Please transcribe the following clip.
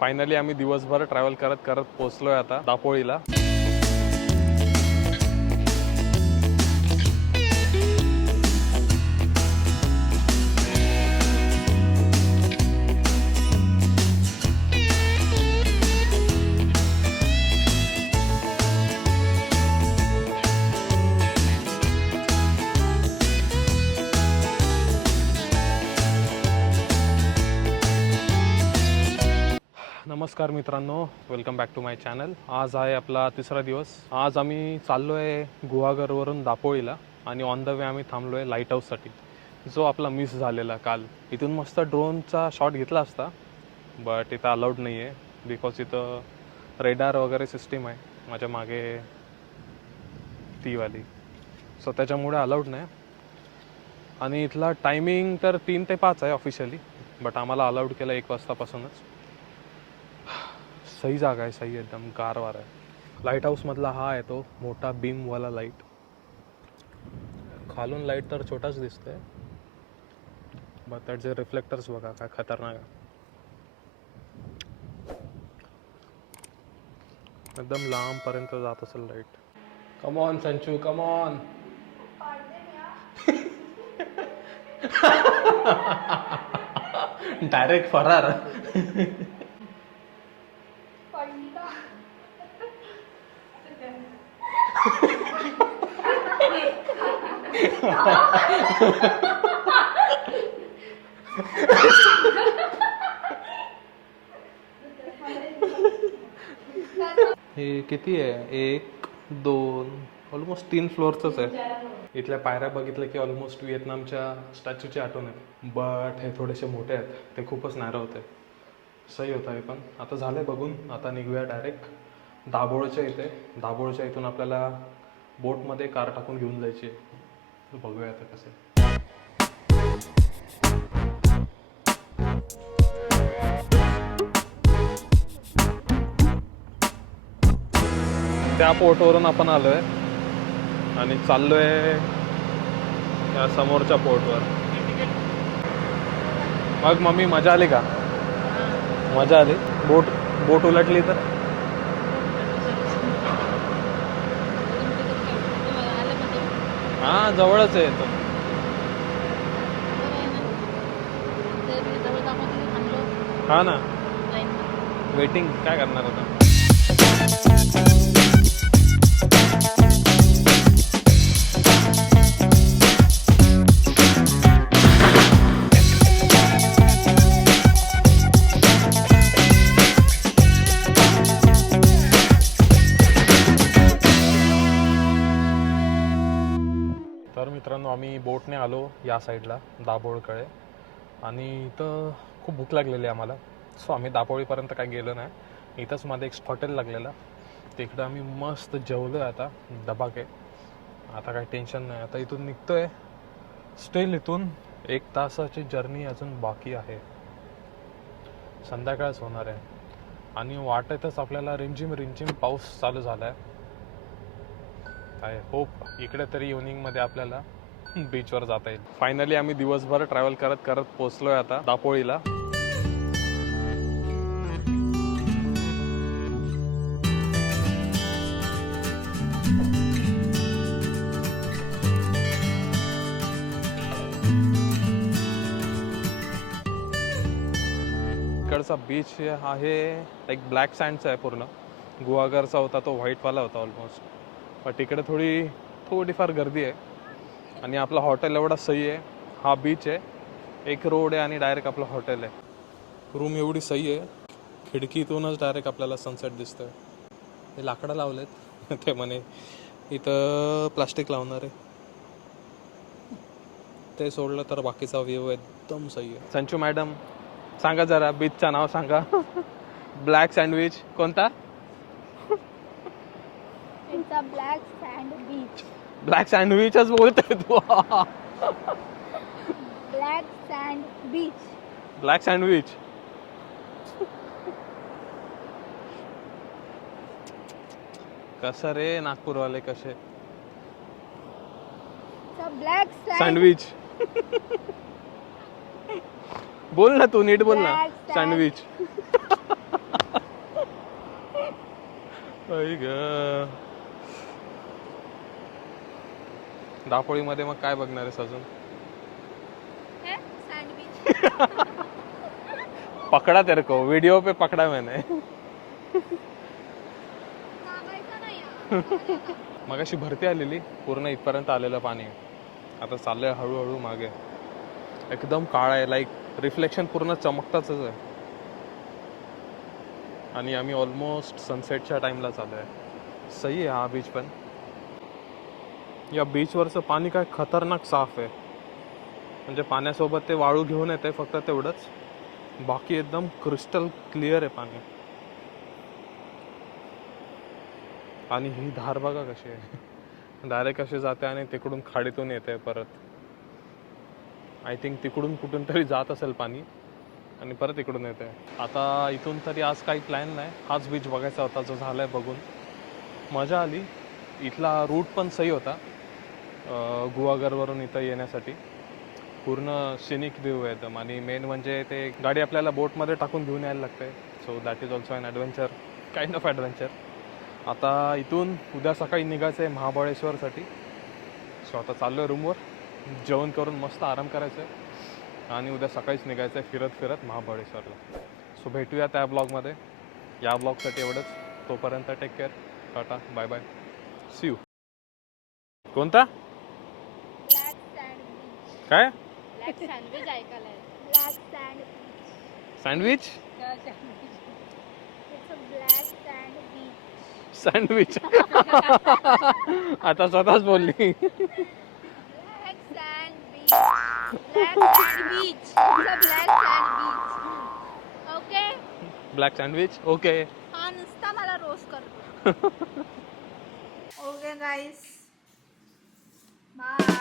Finally आम्ही दिवसभर travel करत करत पोहोचलोय आता दापोळीला. नमस्कार मित्रांनो, welcome back to my channel. आज आहे आपला तिसरा दिवस. आज आम्ही चाललो आहे गुहागरवरून दापोळीला आणि ऑन द वे आम्ही थांबलो आहे लाईट हाऊससाठी, जो आपला मिस झालेला काल. इथून मस्त ड्रोनचा शॉट घेतला असता, बट इथं अलाउड नाही आहे बिकॉज इथं रेडार वगैरे सिस्टीम आहे माझ्या मागे ती वाली, सो त्याच्यामुळे अलाउड नाही. आणि इथला टायमिंग तर 3 ते 5 आहे ऑफिशियली, बट आम्हाला अलाउड केलं 1 वाजतापासूनच. सही जागा आहे, सही एकदम गारवार आहे. लाईट हाऊसमधला हा आहे तो मोठा बीमवाला लाईट. खालून लाईट तर छोटाच दिसतोय, बट त्याचे रिफ्लेक्टर्स बघा काय खतरनाक आहे. एकदम लांबपर्यंत जात असेल light. Come on Sanchu, come on. Direct फरार. हे किती आहे? 1 2 ऑलमोस्ट 3 फ्लोअरचंच आहे. इथल्या पायऱ्या बघितल्या की ऑलमोस्ट व्हिएतनामच्या स्टॅच्यूची आठवण आहे, बट हे थोडेसे मोठे आहेत, ते खूपच नॅरो होते. सही होता हे पण. आता झालंय बघून, आता निघूया डायरेक्ट दाभोळच्या इथे. दाभोळच्या इथून आपल्याला बोटमध्ये कार टाकून घेऊन जायची आहे. बघूया आता कसं. त्या पोर्टवरून आपण आलोय आणि चाललोय या समोरच्या पोर्टवर. मग मम्मी मजा आली का? मजा आली. बोट उलटली तर हा जवळच आहे तो. हा ना, वेटिंग काय करणार आता. तर मित्रांनो, आम्ही बोटने आलो या साईडला दाभोळकडे आणि इथं खूप भूक लागलेली आहे आम्हाला, सो आम्ही दापोळीपर्यंत काय गेलो नाही. इथंच मध्ये एक हॉटेल लागलेलं, तिकडं आम्ही मस्त जेवलो आहे. आता दबाके, आता काही टेन्शन नाही. आता इथून निघतोय. स्टील इथून 1 तासाची जर्नी अजून बाकी आहे. संध्याकाळच होणार आहे आणि वाटेतच आपल्याला रिमझिम पाऊस चालू झाला आहे. आय होप इकडे तरी इव्हनिंगमध्ये आपल्याला बीचवर जाता येईल. फायनली आम्ही दिवसभर ट्रॅव्हल करत करत पोहोचलोय आता दापोळीला. इकडचा बीच आहे एक ब्लॅक सँडचा आहे पूर्ण. गुहागरचा होता तो व्हाईटवाला होता ऑलमोस्ट, बट इकडे थोडीफार गर्दी आहे. आणि आपलं हॉटेल एवढा सही आहे. हा बीच आहे, एक रोड आहे आणि डायरेक्ट आपलं हॉटेल आहे. रूम एवढी सही आहे, खिडकीतूनच डायरेक्ट आपल्याला सनसेट दिसतोय. हे लाकडं लावलेत ते म्हणे इथं प्लास्टिक लावणार आहे, ते सोडलं तर बाकीचा व्ह्यू एकदम सही आहे. संचू मॅडम सांगा जरा बीचचं नाव सांगा. ब्लॅक सँडविच कोणता? Black sand beach. ब्लॅक सँडविचच बोलतोय तू. Black sand beach. Black sandwich. कसं रे नागपूरवाले कसे. Black sandwich. बोल ना तू, नीट बोल ना. सँडविच. आई ग. दापोळीमध्ये मग काय बघणार आहेस अजून? सँडविच. पकडा तेरे को, वीडियो पे पकडा मैंने. सांगायचं नाही यार. मगाशी भरती आलेली, पूर्ण इथपर्यंत आलेलं पाणी. आता चाललंय हळूहळू मागे. एकदम काळा आहे, लाईक रिफ्लेक्शन पूर्ण चमकताच आहे. आणि आम्ही ऑलमोस्ट सनसेटच्या टाइमला चालू आहे. सही आहे हा बीच पण. या बीचवरचं पाणी काय खतरनाक साफ आहे. म्हणजे पाण्यासोबत ते वाळू घेऊन येते फक्त तेवढंच. बाकी एकदम क्रिस्टल क्लिअर आहे पाणी. आणि ही धार बघा कशी आहे. डायरेक्ट कशी जाते आणि तिकडून खाडीतून येते परत. आय थिंक तिकडून कुठून तरी जात असेल पाणी आणि परत इकडून येते. आता इथून तरी आज काही प्लॅन नाही. हाच बीच बघायचा होता जो झालाय बघून. मजा आली. इथला रूट पण सही होता गुहागरवरून इथं येण्यासाठी. पूर्ण सिनिक व्ह्यू आहे एकदम. आणि मेन म्हणजे ते गाडी आपल्याला बोटमध्ये टाकून घेऊन यायला लागते. So that is also an adventure, kind of adventure. आता इथून उद्या सकाळी निघायचं आहे महाबळेश्वरसाठी. सो आता चाललो आहे रूमवर, जेवण करून मस्त आराम करायचं आहे आणि उद्या सकाळीच निघायचं आहे फिरत फिरत महाबळेश्वरला. सो भेटूया त्या ब्लॉगमध्ये. या ब्लॉगसाठी एवढंच. तोपर्यंत take care. Tata, bye bye, see you. कोणता ब्लॅक सँड बीच. काय ब्लॅक सँडविच ऐकायला. Black sand beach. Sandwich? It's a black sand beach. Sandwich. आता स्वतःच बोलली. Black sand beach. Black sand beach. It's a black sand beach. Okay. Black sandwich, okay. हा नुसता मला roast करतो. Okay guys, bye.